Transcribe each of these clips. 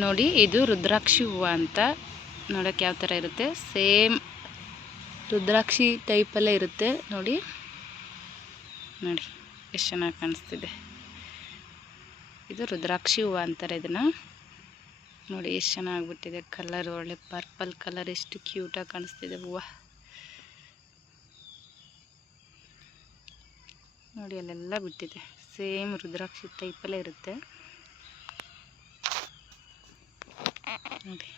ನೋಡಿ, ಇದು ರುದ್ರಾಕ್ಷಿ ಹೂವು ಅಂತ ನೋಡೋಕ್ಕೆ ಯಾವ ಥರ ಇರುತ್ತೆ. ಸೇಮ್ ರುದ್ರಾಕ್ಷಿ ಟೈಪಲ್ಲೇ ಇರುತ್ತೆ. ನೋಡಿ ನೋಡಿ, ಎಷ್ಟು ಚೆನ್ನಾಗಿ ಕಾಣಿಸ್ತಿದೆ. ಇದು ರುದ್ರಾಕ್ಷಿ ಹೂವು ಅಂತಾರೆ ಇದನ್ನು. ನೋಡಿ, ಎಷ್ಟು ಚೆನ್ನಾಗಿಬಿಟ್ಟಿದೆ ಕಲರ್, ಒಳ್ಳೆ ಪರ್ಪಲ್ ಕಲರ್, ಎಷ್ಟು ಕ್ಯೂಟಾಗಿ ಕಾಣಿಸ್ತಿದೆ ಹೂವು. ನೋಡಿ, ಅಲ್ಲೆಲ್ಲ ಬಿಟ್ಟಿದೆ. ಸೇಮ್ ರುದ್ರಾಕ್ಷಿ ಟೈಪಲ್ಲೇ ಇರುತ್ತೆ. ನೋಡಿ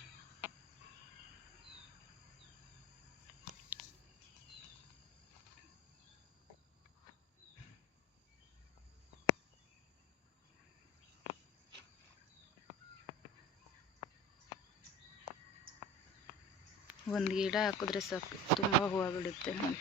ಒಂದು ಗಿಡ ಹಾಕಿದ್ರೆ ಸಾಕು. ತುಂಬ ಹೂವು ಬಿಡುತ್ತೆ ನೋಡಿ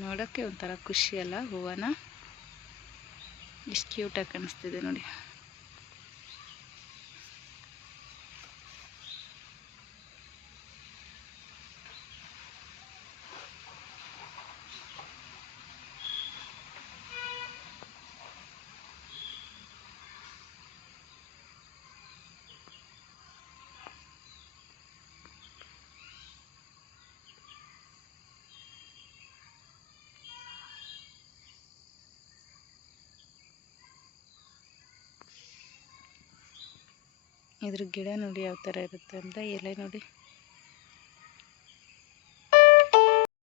ನೋಡೋಕ್ಕೆ ಒಂಥರ ಖುಷಿ ಅಲ್ಲ ಹೂವನ? ಎಷ್ಟು ಕ್ಯೂಟಾಗಿ ಕಾಣಿಸ್ತಿದೆ ನೋಡಿ. ಇದ್ರ ಗಿಡ ನೋಡಿ ಯಾವ ಥರ ಇರುತ್ತೆ ಅಂತ ಎಲೆ ನೋಡಿ.